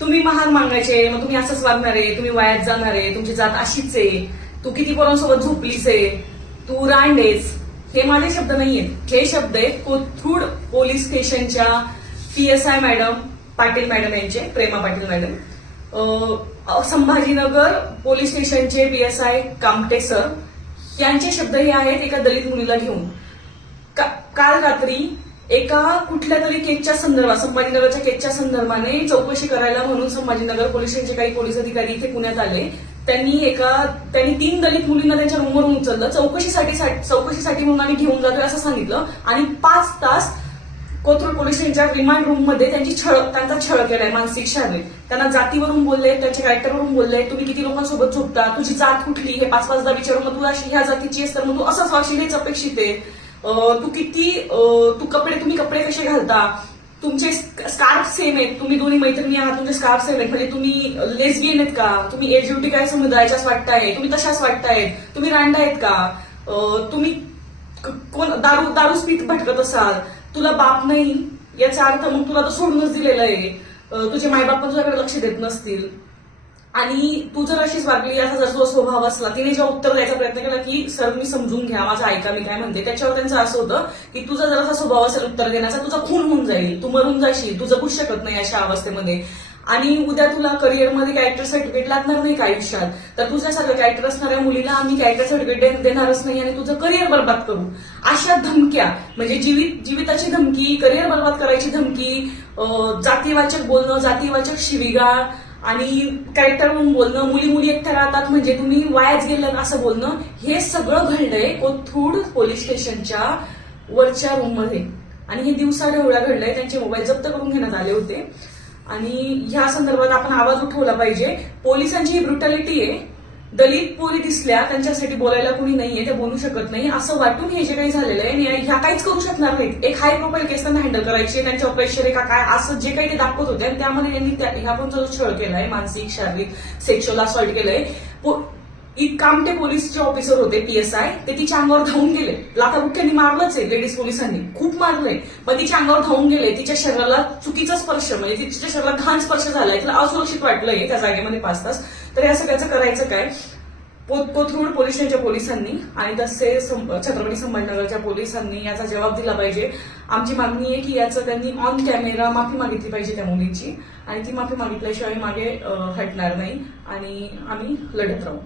तुम्ही महाग मागायचे, मग तुम्ही असंच वागणार आहे, तुम्ही वायात जाणार आहे, तुमची जात अशीच आहे, तू किती पोरांसोबत झोपलीस आहे, तू रांडेस. हे माझे शब्द नाहीयेत, हे शब्द आहेत कोथरूड पोलीस स्टेशनच्या PSI मॅडम पाटील मॅडम यांचे, प्रेमा पाटील मॅडम. संभाजीनगर पोलीस स्टेशनचे PSI कामटे सर यांचे शब्द हे आहेत एका दलित मुलीला घेऊन. काल रात्री एका कुठल्या तरी केसच्या संदर्भात, संभाजीनगरच्या केसच्या संदर्भाने चौकशी करायला म्हणून संभाजीनगर पोलीस स्टेशनचे काही पोलीस अधिकारी इथे पुण्यात आले. त्यांनी 3 दलित मुलींना त्यांच्या रूमवरून उचललं, चौकशीसाठी म्हणून आम्ही घेऊन जातोय असं सांगितलं, आणि 5 तास कोथरूड पोलीस स्टेशनच्या रिमांड रूम मध्ये त्यांचा छळ केलाय, मानसिक शारीरिक. त्यांना जातीवरून बोलले, त्यांच्या कॅरेक्टरवरून बोलले, तुम्ही किती लोकांसोबत झोपता, तुझी जात कुठली, हे 5-5दा विचारून मग तू अशी ह्या जातीची आहेस तर मग तू असंच वागशील हेच अपेक्षित आहे. तुम्ही कपडे कसे घालता, तुमचे स्कार्फ सेम आहेत, तुम्ही दोन्ही मैत्रिणी आहात, तुमचे स्कार्फ सेम आहेत, म्हणजे तुम्ही लेस्बियन आहेत का, तुम्ही LGBTQI समुदायाच्याच वाटताय, तुम्ही तशाच वाटतायत, तुम्ही रांडा आहेत का, तुम्ही कोण दारूच पीत भटकत असाल, तुला बाप नाही याचा अर्थ मग तुला तर सोडूनच दिलेलं आहे, तुझे मायबाप पण तुझ्याकडे लक्ष देत नसतील, आणि तू जर अशीच वागली, असा जर तो स्वभाव असला. तिने जेव्हा उत्तर द्यायचा प्रयत्न केला की सर मी समजून घ्या, माझं ऐका मी काय म्हणते, त्याच्यावर त्यांचं असं होतं की तुझा जर असा स्वभाव असेल उत्तर देण्याचा, तुझा खून होऊन जाईल, तू मरून जाशील, तू जगूच शकत नाही अशा अवस्थेमध्ये, आणि उद्या तुला करिअरमध्ये कॅरेक्टर सर्टिफिकेट लागणार नाही का आयुष्यात, तर तुझ्यासारखं कॅरेक्टर असणाऱ्या मुलीला आम्ही कॅरेक्टर सर्टिफिकेट देणारच नाही आणि तुझं करिअर बर्बाद करू. अशा धमक्या, म्हणजे जीविताची धमकी, करिअर बर्बाद करायची धमकी, जातीवाचक बोलणं, जातीवाचक शिवीगाळ आणि कॅरेक्टर म्हणून बोलणं, मुली एकट्या राहतात म्हणजे तुम्ही वायाच गेलं असं बोलणं, हे सगळं घडलंय कोथरूड पोलीस स्टेशनच्या वरच्या रूममध्ये. आणि हे दिवसाढवळ्या घडलंय, त्यांचे मोबाईल जप्त करून घेण्यात आले होते. आणि ह्या संदर्भात आपण आवाज उठवला पाहिजे. पोलिसांची ही ब्रुटॅलिटी आहे. दलित पोरी दिसल्या त्यांच्यासाठी बोलायला कोणी नाहीये, ते बोलू शकत नाही असं वाटून हे जे काही झालेलं आहे, ह्या काहीच करू शकणार नाहीत. एक हाय प्रोफाईल केस त्यांना हँडल करायची, त्यांच्यावर प्रेशर आहे का काय असं जे काही ते दाखवत होते, आणि त्यामध्ये त्यांनी ह्या पण जो छळ केलाय, मानसिक शारीरिक सेक्शुअल असॉल्ट केलंय. कामटे पोलीसचे ऑफिसर होते PSI, ते तिच्या अंगावर धावून गेले, लाथाबुक्क्यांनी मारलंच आहे, लेडीज पोलिसांनी खूप मारलंय, पण तिच्या अंगावर धावून गेले. तिच्या शरीराला चुकीचा स्पर्श, म्हणजे तिच्या शरीराला घाण स्पर्श झालाय, तिला असुरक्षित वाटलंय त्या जागेमध्ये 5 तास. तर या सगळ्याचं करायचं काय, कोथरूड पोलीस स्टेशनच्या पोलिसांनी आणि तसे छत्रपती संभाजीनगरच्या पोलिसांनी याचा जबाब दिला पाहिजे. आमची मागणी आहे की याचं त्यांनी ऑन कॅमेरा माफी मागितली पाहिजे त्या मुलीची, आणि ती माफी मागितल्याशिवाय मागे हटणार नाही आणि आम्ही लढत राहू.